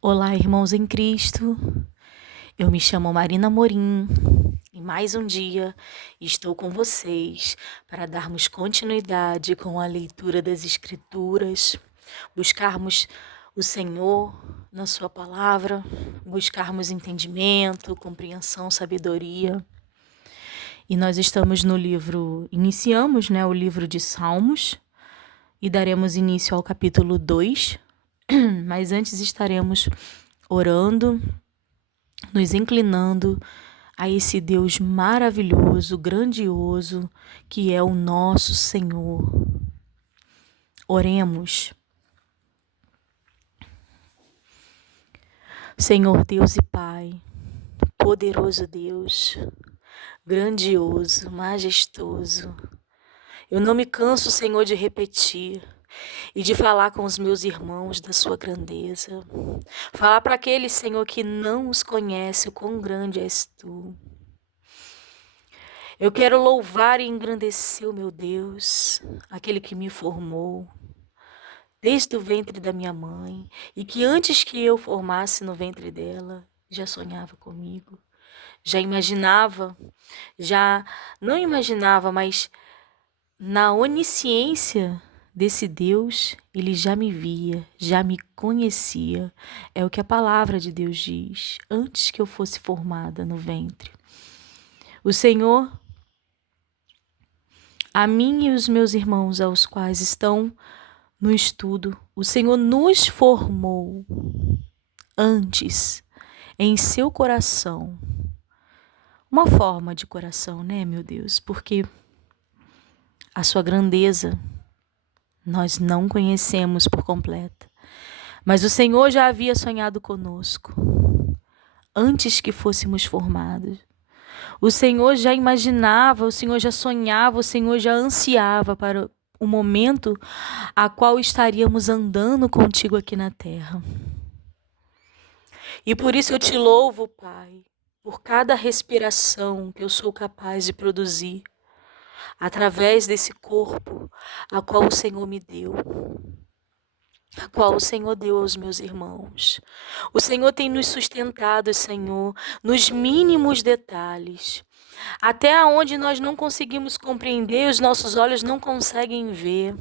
Olá, irmãos em Cristo. Eu me chamo Marina Morim e mais um dia estou com vocês para darmos continuidade com a leitura das Escrituras, buscarmos o Senhor na Sua palavra, buscarmos entendimento, compreensão, sabedoria. E nós estamos no livro, iniciamos, o livro de Salmos e daremos início ao capítulo 2, mas antes estaremos orando, nos inclinando a esse Deus maravilhoso, grandioso, que é o nosso Senhor. Oremos. Senhor Deus e Pai, poderoso Deus, grandioso, majestoso, eu não me canso, Senhor, de repetir e de falar com os meus irmãos da sua grandeza. Falar para aquele, Senhor, que não os conhece, o quão grande és tu. Eu quero louvar e engrandecer o meu Deus, aquele que me formou desde o ventre da minha mãe e que antes que eu formasse no ventre dela, já sonhava comigo, já imaginava, já não imaginava, mas na onisciência desse Deus, ele já me via, já me conhecia. É o que a palavra de Deus diz, antes que eu fosse formada no ventre. O Senhor, a mim e os meus irmãos aos quais estão no estudo, o Senhor nos formou antes em seu coração. Uma forma de coração, né, meu Deus? Porque a sua grandeza nós não conhecemos por completa. Mas o Senhor já havia sonhado conosco antes que fôssemos formados. O Senhor já imaginava, o Senhor já sonhava, o Senhor já ansiava para o momento a qual estaríamos andando contigo aqui na terra. E por isso eu te louvo, Pai, por cada respiração que eu sou capaz de produzir através desse corpo a qual o Senhor me deu, a qual o Senhor deu aos meus irmãos. O Senhor tem nos sustentado, Senhor, nos mínimos detalhes. Até onde nós não conseguimos compreender, os nossos olhos não conseguem ver.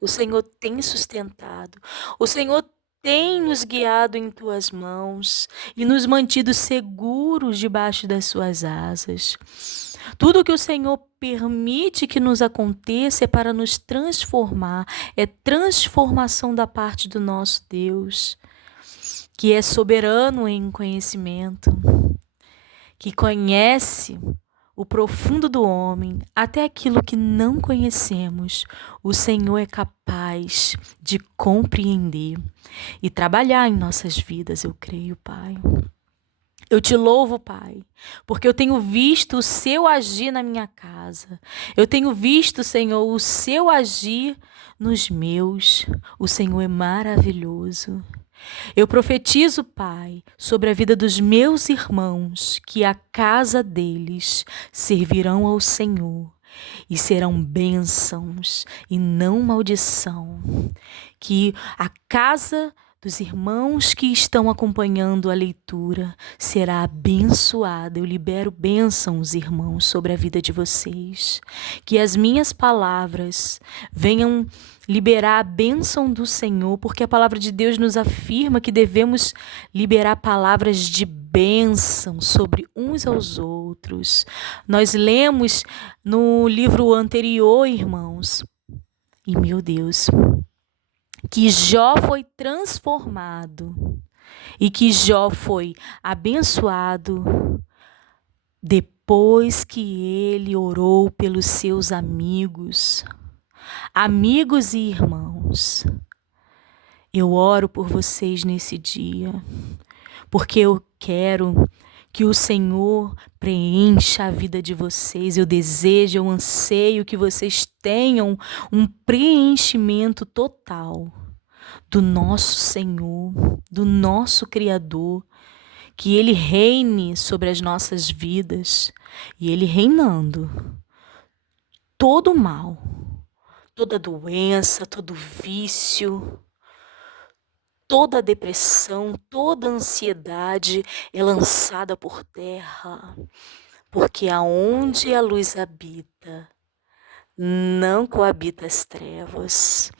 O Senhor tem sustentado. O Senhor tem nos guiado em tuas mãos e nos mantido seguros debaixo das suas asas. Tudo que o Senhor permite que nos aconteça é para nos transformar, é transformação da parte do nosso Deus, que é soberano em conhecimento, que conhece o profundo do homem, até aquilo que não conhecemos, o Senhor é capaz de compreender e trabalhar em nossas vidas, eu creio, Pai. Eu te louvo, Pai, porque eu tenho visto o seu agir na minha casa. Eu tenho visto, Senhor, o seu agir nos meus. O Senhor é maravilhoso. Eu profetizo, Pai, sobre a vida dos meus irmãos, que a casa deles servirão ao Senhor e serão bênçãos e não maldição. Que a casa dos irmãos que estão acompanhando a leitura será abençoada. Eu libero bênçãos, irmãos, sobre a vida de vocês. Que as minhas palavras venham liberar a bênção do Senhor, porque a palavra de Deus nos afirma que devemos liberar palavras de bênção sobre uns aos outros. Nós lemos no livro anterior, irmãos, e meu Deus, que Jó foi transformado e que Jó foi abençoado depois que ele orou pelos seus amigos. Amigos e irmãos, eu oro por vocês nesse dia, porque eu quero que o Senhor preencha a vida de vocês. Eu desejo, eu anseio que vocês tenham um preenchimento total do nosso Senhor, do nosso Criador, que Ele reine sobre as nossas vidas e Ele reinando, todo mal, toda doença, todo vício, toda depressão, toda ansiedade é lançada por terra, porque aonde a luz habita, não coabita as trevas.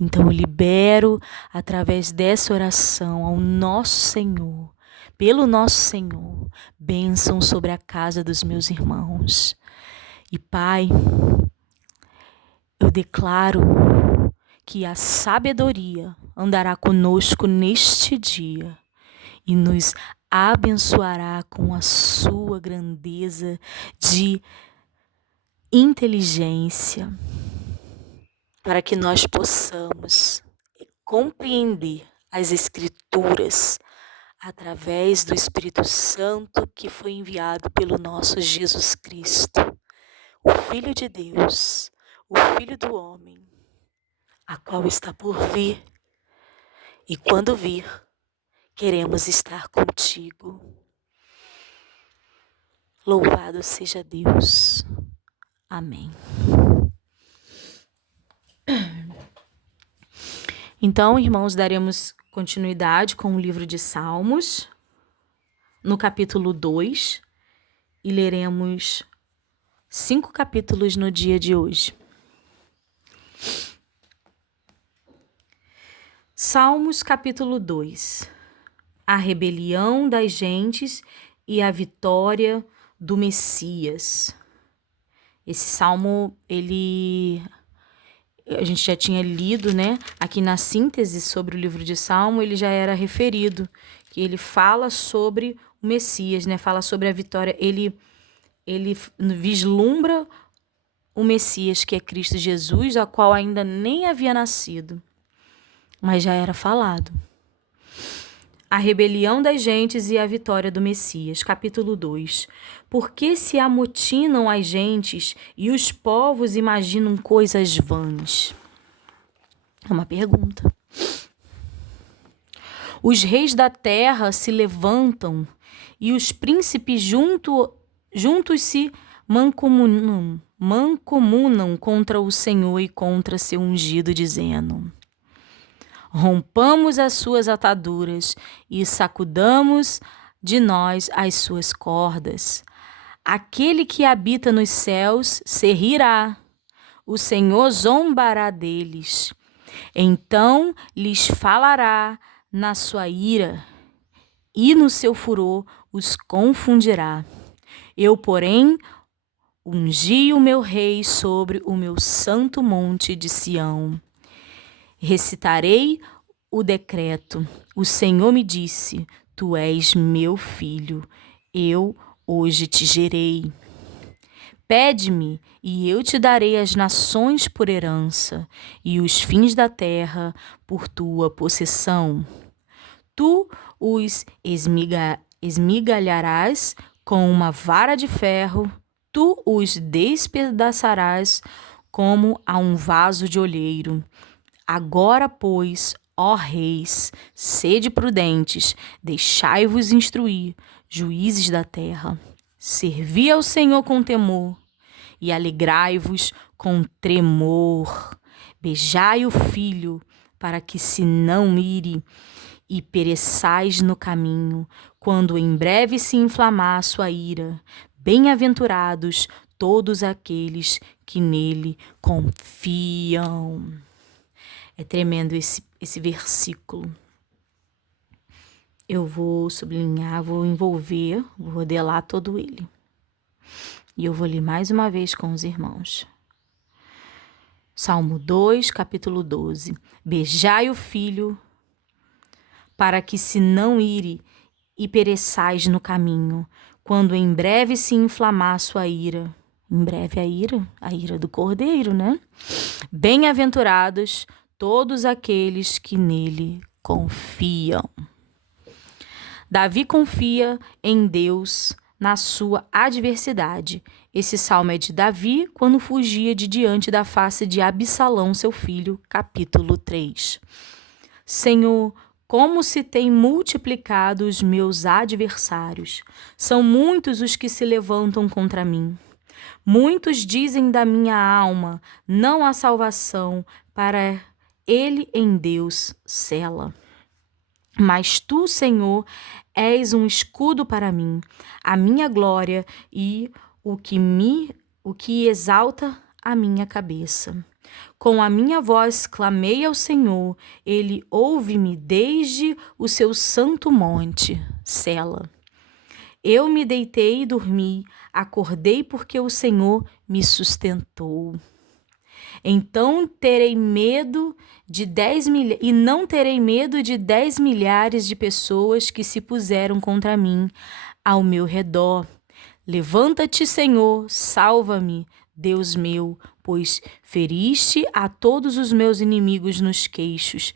Então eu libero, através dessa oração, ao nosso Senhor, pelo nosso Senhor, bênção sobre a casa dos meus irmãos. E Pai, eu declaro que a sabedoria andará conosco neste dia e nos abençoará com a sua grandeza de inteligência, para que nós possamos compreender as Escrituras através do Espírito Santo que foi enviado pelo nosso Jesus Cristo, o Filho de Deus, o Filho do homem, a qual está por vir. E quando vir, queremos estar contigo. Louvado seja Deus. Amém. Então, irmãos, daremos continuidade com o livro de Salmos, no capítulo 2, e leremos 5 capítulos no dia de hoje. Salmos, capítulo 2. A rebelião das gentes e a vitória do Messias. Esse salmo, a gente já tinha lido, né? Aqui na síntese sobre o livro de Salmo, ele já era referido, que ele fala sobre o Messias, né? Fala sobre a vitória, ele vislumbra o Messias, que é Cristo Jesus, a qual ainda nem havia nascido, mas já era falado. A rebelião das gentes e a vitória do Messias. Capítulo 2. Por que se amotinam as gentes e os povos imaginam coisas vãs? É uma pergunta. Os reis da terra se levantam e os príncipes juntos se mancomunam contra o Senhor e contra seu ungido, dizendo: rompamos as suas ataduras e sacudamos de nós as suas cordas. Aquele que habita nos céus se rirá, o Senhor zombará deles. Então lhes falará na sua ira e no seu furor os confundirá. Eu, porém, ungi o meu rei sobre o meu santo monte de Sião. Recitarei o decreto. O Senhor me disse: tu és meu filho, eu hoje te gerei. Pede-me, e eu te darei as nações por herança, e os fins da terra por tua possessão. Tu os esmigalharás com uma vara de ferro, tu os despedaçarás como a um vaso de olheiro. Agora, pois, ó reis, sede prudentes, deixai-vos instruir, juízes da terra. Servi ao Senhor com temor e alegrai-vos com tremor. Beijai o filho, para que se não ire e pereçais no caminho, quando em breve se inflamar a sua ira. Bem-aventurados todos aqueles que nele confiam. É tremendo esse versículo. Eu vou sublinhar, vou envolver, vou rodelar todo ele. E eu vou ler mais uma vez com os irmãos. Salmo 2, capítulo 12. Beijai o filho, para que se não ire e pereçais no caminho, quando em breve se inflamar a sua ira. Em breve a ira do cordeiro, né? Bem-aventurados todos aqueles que nele confiam. Davi confia em Deus na sua adversidade. Esse salmo é de Davi quando fugia de diante da face de Absalão, seu filho, capítulo 3. Senhor, como se têm multiplicado os meus adversários. São muitos os que se levantam contra mim. Muitos dizem da minha alma, não há salvação para ele em Deus, Sela. Mas tu, Senhor, és um escudo para mim, a minha glória e o que exalta a minha cabeça. Com a minha voz clamei ao Senhor, ele ouve-me desde o seu santo monte, Sela. Eu me deitei e dormi, acordei porque o Senhor me sustentou. Então terei medo de 10 milhares, e não terei medo de 10 milhares de pessoas que se puseram contra mim ao meu redor. Levanta-te, Senhor, salva-me, Deus meu, pois feriste a todos os meus inimigos nos queixos,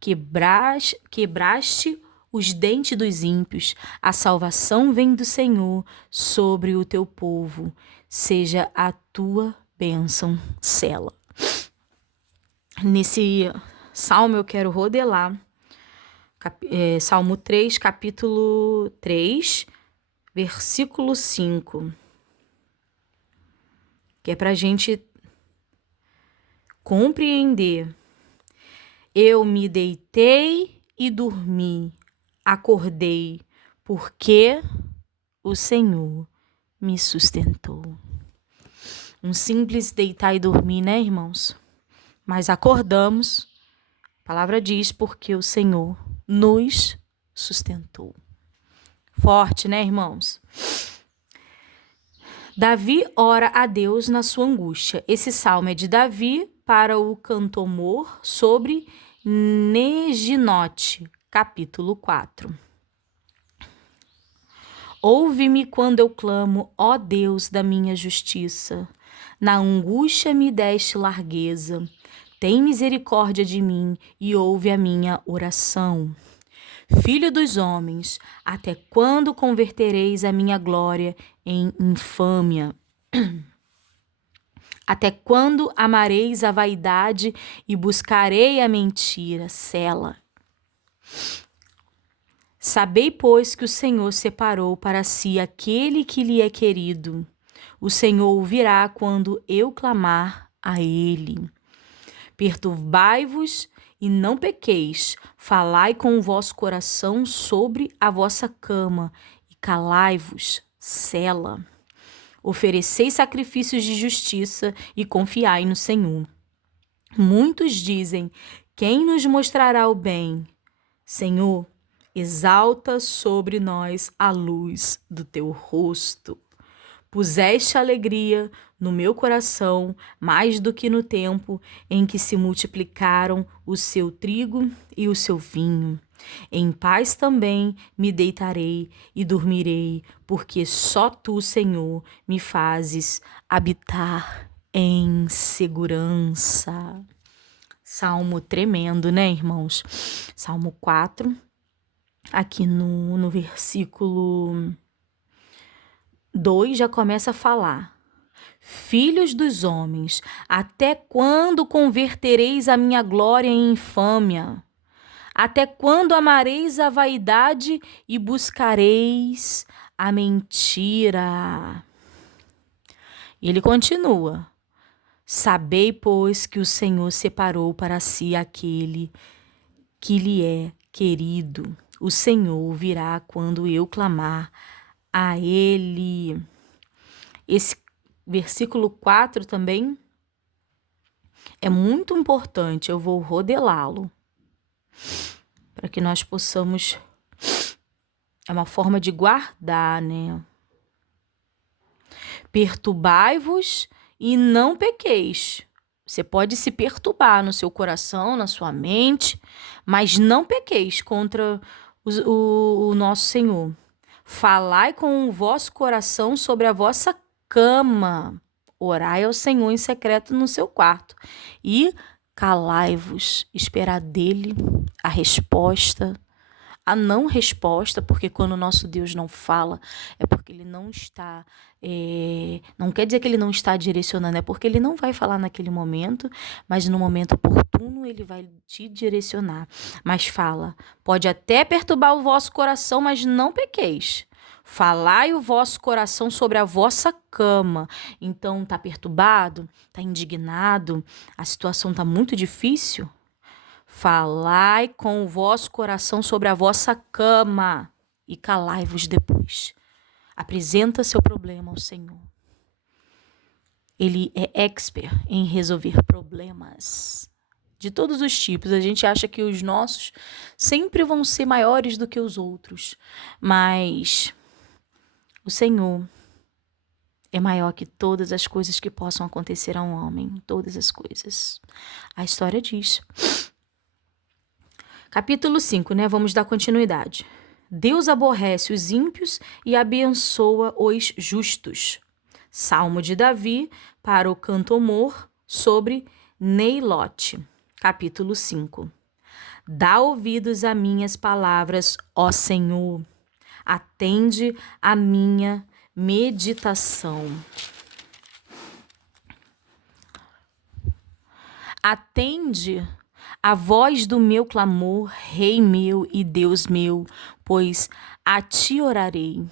quebraste os dentes dos ímpios. A salvação vem do Senhor sobre o teu povo. Seja a tua bênção, Sela. Nesse salmo eu quero rodelar Salmo 3, capítulo 3, versículo 5, que é para a gente compreender. Eu me deitei e dormi, acordei, porque o Senhor me sustentou. Um simples deitar e dormir, né, irmãos? Mas acordamos, a palavra diz, porque o Senhor nos sustentou. Forte, né, irmãos? Davi ora a Deus na sua angústia. Esse salmo é de Davi para o cantomor sobre Neginote, capítulo 4. Ouve-me quando eu clamo, ó Deus da minha justiça. Na angústia me deste largueza. Tem misericórdia de mim e ouve a minha oração. Filho dos homens, até quando convertereis a minha glória em infâmia? Até quando amareis a vaidade e buscarei a mentira? Sela. Sabei, pois, que o Senhor separou para si aquele que lhe é querido. O Senhor ouvirá quando eu clamar a ele. Perturbai-vos e não pequeis, falai com o vosso coração sobre a vossa cama, e calai-vos, Sela. Ofereceis sacrifícios de justiça e confiai no Senhor. Muitos dizem, quem nos mostrará o bem? Senhor, exalta sobre nós a luz do teu rosto. Puseste alegria no meu coração mais do que no tempo em que se multiplicaram o seu trigo e o seu vinho. Em paz também me deitarei e dormirei, porque só tu, Senhor, me fazes habitar em segurança. Salmo tremendo, né, irmãos? Salmo 4, aqui no versículo 2 já começa a falar. Filhos dos homens, até quando convertereis a minha glória em infâmia? Até quando amareis a vaidade e buscareis a mentira? E ele continua. Sabei, pois, que o Senhor separou para si aquele que lhe é querido. O Senhor virá quando eu clamar a ele. Esse versículo 4 também é muito importante. Eu vou rodelá-lo para que nós possamos. É uma forma de guardar, né? Perturbai-vos e não pequeis. Você pode se perturbar no seu coração, na sua mente, mas não pequeis contra o nosso Senhor. Falai com o vosso coração sobre a vossa cama. Orai ao Senhor em secreto no seu quarto. E calai-vos, esperar dele a resposta, a não resposta, porque quando o nosso Deus não fala, é porque ele não está, não quer dizer que ele não está direcionando, é porque ele não vai falar naquele momento, mas no momento oportuno ele vai te direcionar. Mas fala, pode até perturbar o vosso coração, mas não pequeis. Falai o vosso coração sobre a vossa cama. Então, tá perturbado? Tá indignado? A situação tá muito difícil? Falai com o vosso coração sobre a vossa cama e calai-vos depois. Apresenta seu problema ao Senhor. Ele é expert em resolver problemas de todos os tipos. A gente acha que os nossos sempre vão ser maiores do que os outros, mas o Senhor é maior que todas as coisas que possam acontecer a um homem, todas as coisas. A história diz. Capítulo 5, né? Vamos dar continuidade. Deus aborrece os ímpios e abençoa os justos. Salmo de Davi para o cantor sobre Neilote. Capítulo 5. Dá ouvidos a minhas palavras, ó Senhor. Atende a minha meditação. Atende a voz do meu clamor, Rei meu e Deus meu, pois a ti orarei.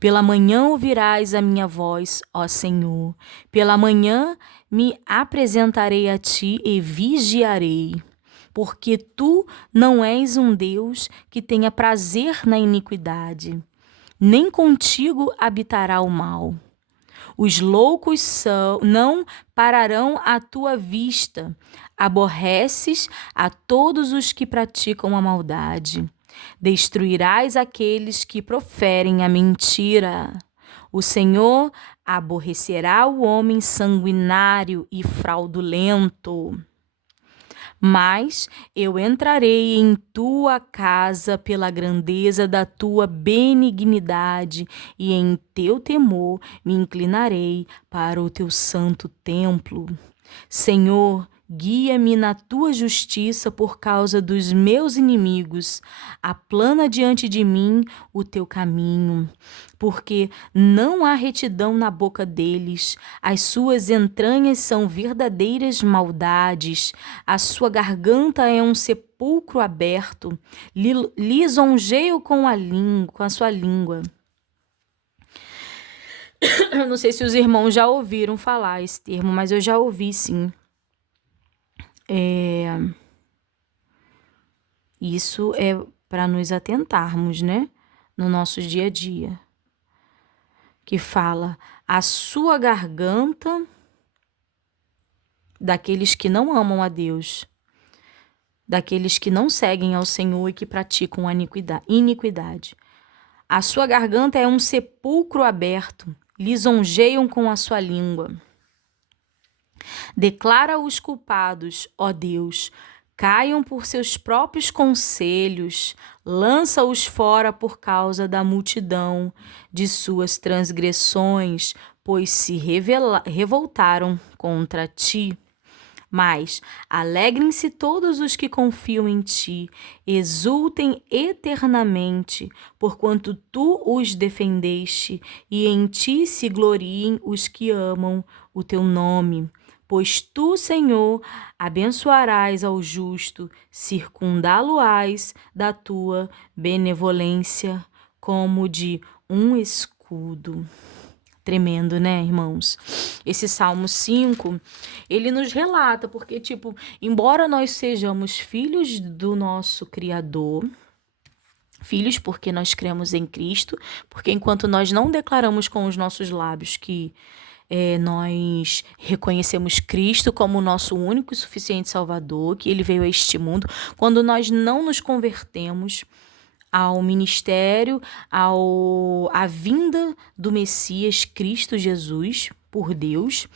Pela manhã ouvirás a minha voz, ó Senhor. Pela manhã me apresentarei a ti e vigiarei. Porque tu não és um Deus que tenha prazer na iniquidade, nem contigo habitará o mal. Os loucos não pararão à tua vista. Aborreces a todos os que praticam a maldade. Destruirás aqueles que proferem a mentira. O Senhor aborrecerá o homem sanguinário e fraudulento. Mas eu entrarei em tua casa pela grandeza da tua benignidade, e em teu temor me inclinarei para o teu santo templo. Senhor, guia-me na tua justiça por causa dos meus inimigos. Aplana diante de mim o teu caminho, porque não há retidão na boca deles. As suas entranhas são verdadeiras maldades. A sua garganta é um sepulcro aberto. Lisonjeio com a sua língua. Eu não sei se os irmãos já ouviram falar esse termo, mas eu já ouvi, sim. Isso é para nos atentarmos, né? No nosso dia a dia. Que fala a sua garganta daqueles que não amam a Deus, daqueles que não seguem ao Senhor e que praticam a iniquidade. A sua garganta é um sepulcro aberto, lisonjeiam com a sua língua. Declara os culpados, ó Deus, caiam por seus próprios conselhos, lança-os fora por causa da multidão de suas transgressões, pois se revoltaram contra ti. Mas alegrem-se todos os que confiam em ti, exultem eternamente, porquanto tu os defendeste, e em ti se gloriem os que amam o teu nome. Pois tu, Senhor, abençoarás ao justo, circundá-lo-ás da tua benevolência, como de um escudo. Tremendo, né, irmãos? Esse Salmo 5, ele nos relata, porque, embora nós sejamos filhos do nosso Criador, filhos porque nós cremos em Cristo, porque enquanto nós não declaramos com os nossos lábios que nós reconhecemos Cristo como o nosso único e suficiente Salvador, que Ele veio a este mundo, quando nós não nos convertemos ao ministério, à vinda do Messias Cristo Jesus por Deus,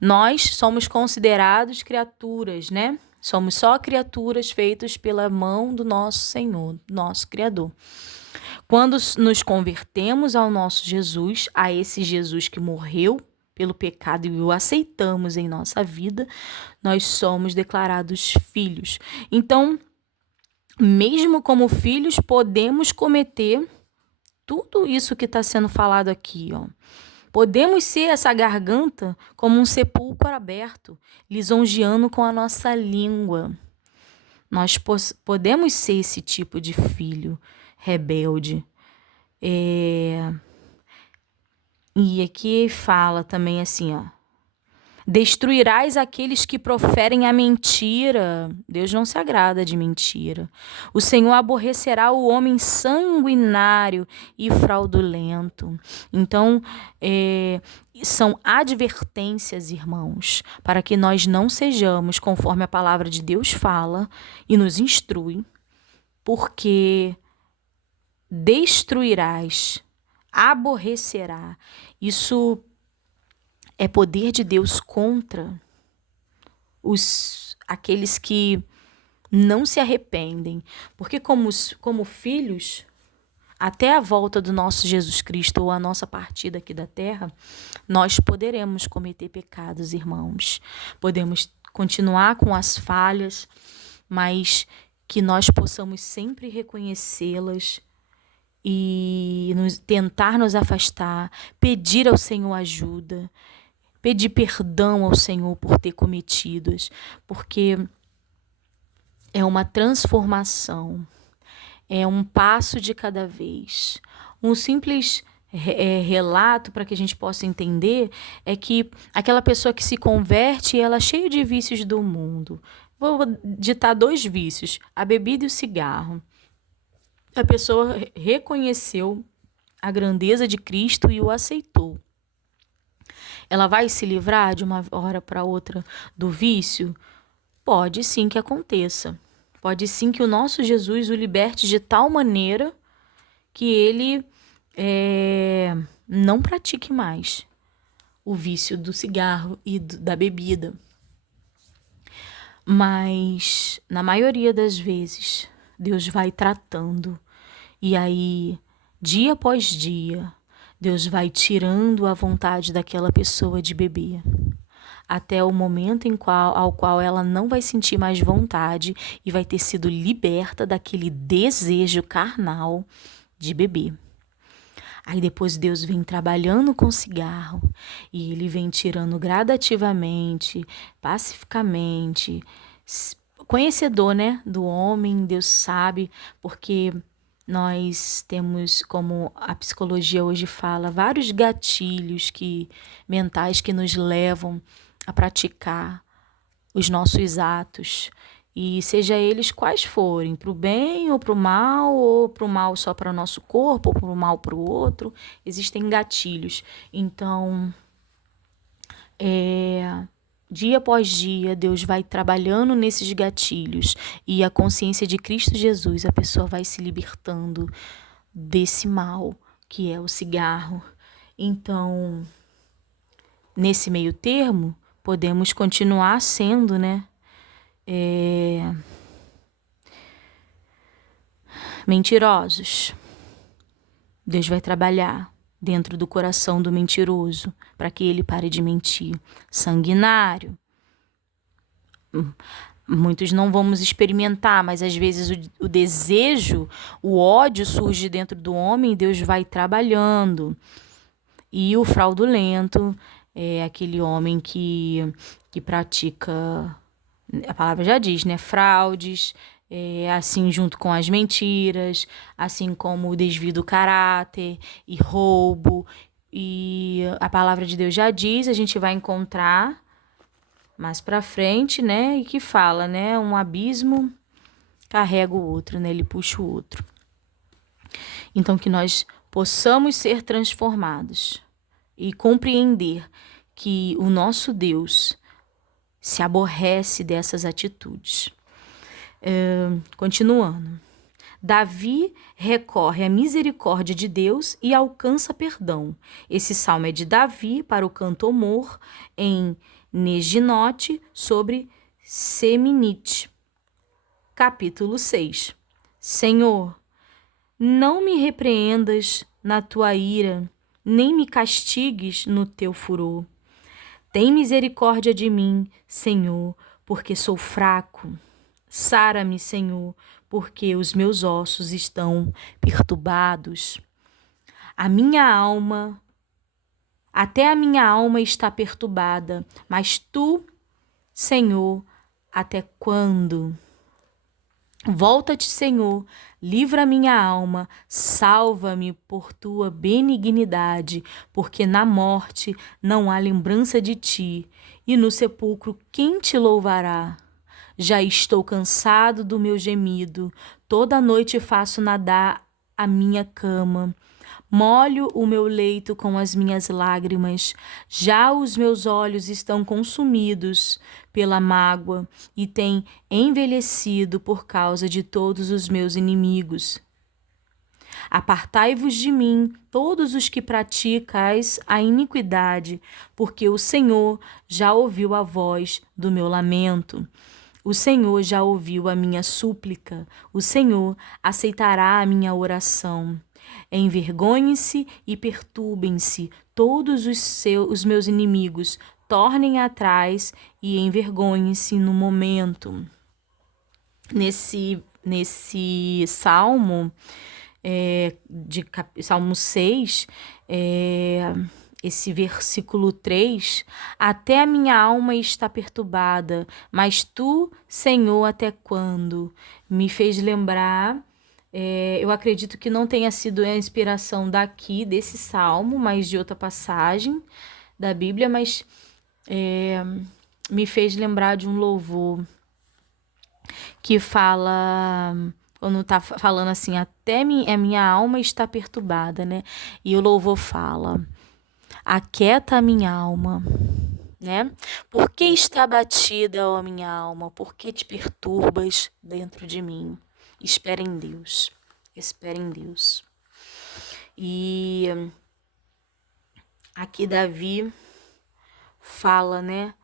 nós somos considerados criaturas, né? Somos só criaturas feitas pela mão do nosso Senhor, nosso Criador. Quando nos convertemos ao nosso Jesus, a esse Jesus que morreu pelo pecado e o aceitamos em nossa vida, nós somos declarados filhos. Então, mesmo como filhos, podemos cometer tudo isso que está sendo falado aqui, ó. Podemos ser essa garganta como um sepulcro aberto, lisonjeando com a nossa língua. Nós podemos ser esse tipo de filho rebelde. E aqui fala também assim, ó. Destruirás aqueles que proferem a mentira. Deus não se agrada de mentira. O Senhor aborrecerá o homem sanguinário e fraudulento. Então, são advertências, irmãos, para que nós não sejamos conforme a palavra de Deus fala e nos instrui, porque destruirás, aborrecerá. Isso é poder de Deus contra aqueles que não se arrependem. Porque como filhos, até a volta do nosso Jesus Cristo ou a nossa partida aqui da terra, nós poderemos cometer pecados, irmãos. Podemos continuar com as falhas, mas que nós possamos sempre reconhecê-las e tentar nos afastar, pedir ao Senhor ajuda, pedir perdão ao Senhor por ter cometidos, porque é uma transformação, é um passo de cada vez. Um simples relato para que a gente possa entender é que aquela pessoa que se converte, ela é cheia de vícios do mundo. Vou ditar 2 vícios, a bebida e o cigarro. A pessoa reconheceu a grandeza de Cristo e o aceitou. Ela vai se livrar de uma hora para outra do vício? Pode sim que aconteça. Pode sim que o nosso Jesus o liberte de tal maneira que ele não pratique mais o vício do cigarro e da bebida. Mas, na maioria das vezes, Deus vai tratando. E aí, dia após dia, Deus vai tirando a vontade daquela pessoa de beber, até o momento ao qual ela não vai sentir mais vontade e vai ter sido liberta daquele desejo carnal de beber. Aí depois Deus vem trabalhando com o cigarro e ele vem tirando gradativamente, pacificamente. Conhecedor, né, do homem, Deus sabe, porque nós temos, como a psicologia hoje fala, vários gatilhos mentais que nos levam a praticar os nossos atos. E seja eles quais forem, para o bem ou para o mal só para o nosso corpo, ou para o mal para o outro, existem gatilhos. Então, dia após dia, Deus vai trabalhando nesses gatilhos e a consciência de Cristo Jesus, a pessoa vai se libertando desse mal que é o cigarro. Então, nesse meio termo, podemos continuar sendo, né? Mentirosos. Deus vai trabalhar dentro do coração do mentiroso para que ele pare de mentir. Sanguinário. Muitos não vamos experimentar, mas às vezes o desejo, o ódio surge dentro do homem e Deus vai trabalhando. E o fraudulento é aquele homem que pratica, a palavra já diz, né? Fraudes, assim junto com as mentiras, assim como o desvio do caráter e roubo. E a palavra de Deus já diz, a gente vai encontrar mais pra frente, né? E que fala, né? Um abismo carrega o outro, né? Ele puxa o outro. Então, que nós possamos ser transformados e compreender que o nosso Deus se aborrece dessas atitudes. Continuando. Davi recorre à misericórdia de Deus e alcança perdão. Esse salmo é de Davi para o cantor em Neginote sobre Seminite. Capítulo 6. Senhor, não me repreendas na tua ira, nem me castigues no teu furor. Tem misericórdia de mim, Senhor, porque sou fraco. Sara-me, Senhor, porque os meus ossos estão perturbados. Até a minha alma está perturbada, mas tu, Senhor, até quando? Volta-te, Senhor, livra minha alma, salva-me por tua benignidade, porque na morte não há lembrança de ti, E no sepulcro quem te louvará? Já estou cansado do meu gemido, toda noite faço nadar a minha cama. Molho o meu leito com as minhas lágrimas, já os meus olhos estão consumidos pela mágoa e têm envelhecido por causa de todos os meus inimigos. Apartai-vos de mim, todos os que praticais a iniquidade, porque o Senhor já ouviu a voz do meu lamento. O Senhor já ouviu a minha súplica, o Senhor aceitará a minha oração. Envergonhem-se e perturbem-se todos os meus inimigos, tornem atrás e envergonhem-se no momento. Nesse salmo, Salmo 6, esse versículo 3, até a minha alma está perturbada, mas tu, Senhor, até quando? Me fez lembrar, eu acredito que não tenha sido a inspiração desse salmo, mas de outra passagem da Bíblia, mas me fez lembrar de um louvor que fala, quando tá falando assim, até a minha alma está perturbada, né? E o louvor fala, aquieta a minha alma, né? Por que está abatida, ó minha alma? Por que te perturbas dentro de mim? Espera em Deus, espera em Deus. E aqui Davi fala, né?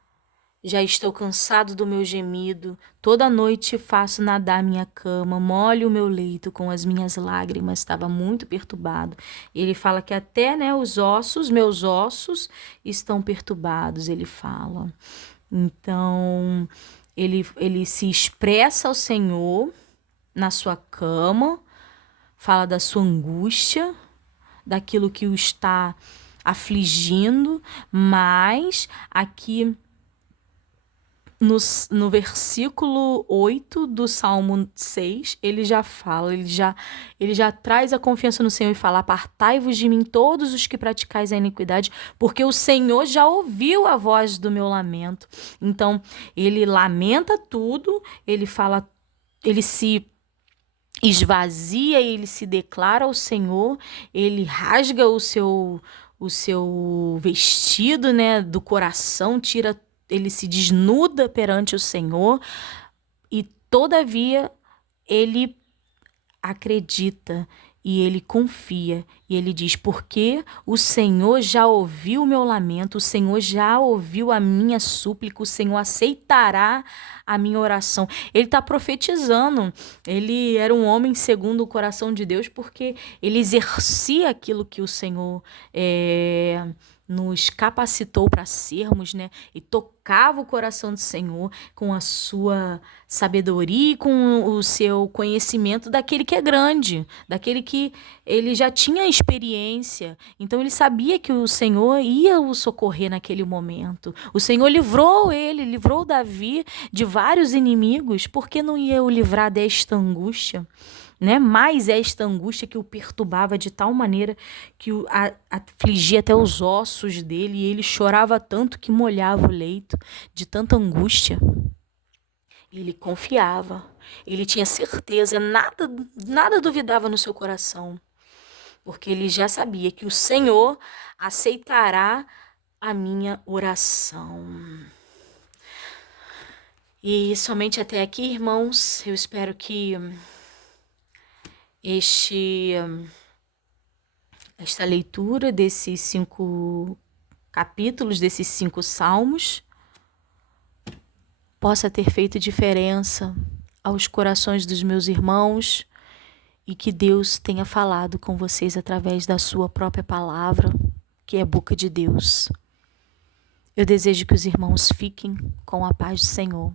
Já estou cansado do meu gemido, toda noite faço nadar minha cama, molho o meu leito com as minhas lágrimas, estava muito perturbado. Ele fala que até, né, meus ossos estão perturbados, ele fala. Então, ele se expressa ao Senhor na sua cama, fala da sua angústia, daquilo que o está afligindo, mas aqui no versículo 8 do Salmo 6, ele já fala, ele já traz a confiança no Senhor e fala, apartai-vos de mim todos os que praticais a iniquidade, porque o Senhor já ouviu a voz do meu lamento. Então, ele lamenta tudo, ele fala, ele se esvazia, ele se declara ao Senhor, ele rasga o seu vestido, né, do coração, ele se desnuda perante o Senhor e, todavia, ele acredita e ele confia. E ele diz, porque o Senhor já ouviu o meu lamento, o Senhor já ouviu a minha súplica, o Senhor aceitará a minha oração. Ele está profetizando. Ele era um homem segundo o coração de Deus porque ele exercia aquilo que o Senhor nos capacitou para sermos, né? E tocava o coração do Senhor com a sua sabedoria e com o seu conhecimento daquele que é grande, daquele que ele já tinha experiência. Então ele sabia que o Senhor ia o socorrer naquele momento. O Senhor livrou Davi de vários inimigos, por que não ia o livrar desta angústia? Né? Mas esta angústia que o perturbava de tal maneira que o afligia até os ossos dele, e ele chorava tanto que molhava o leito de tanta angústia. Ele confiava, ele tinha certeza, nada duvidava no seu coração, porque ele já sabia que o Senhor aceitará a minha oração. E somente até aqui, irmãos, eu espero que esta leitura desses 5 capítulos, desses 5 salmos, possa ter feito diferença aos corações dos meus irmãos e que Deus tenha falado com vocês através da sua própria palavra, que é a boca de Deus. Eu desejo que os irmãos fiquem com a paz do Senhor.